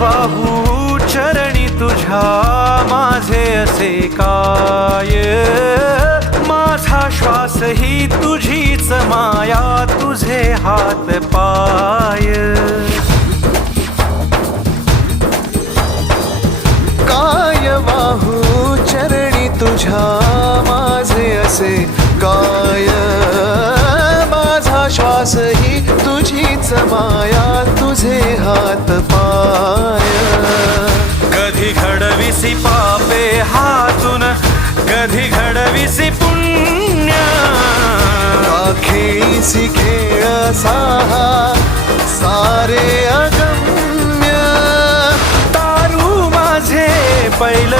वाहू चरणी तुझ्या माझे असे काय, माझा श्वास ही तुझीच माया, तुझे हात पाय. काय वाहू चरणी तुझ्या माझे असे काय, माझा श्वास ही तुझीच माया, तुझे हात पाय. कधी घडविसी पापे हातून, कधी घडविसी पुण्य, खेळीसी खेळ साहा सारे अगम्य. तारू माझे पैल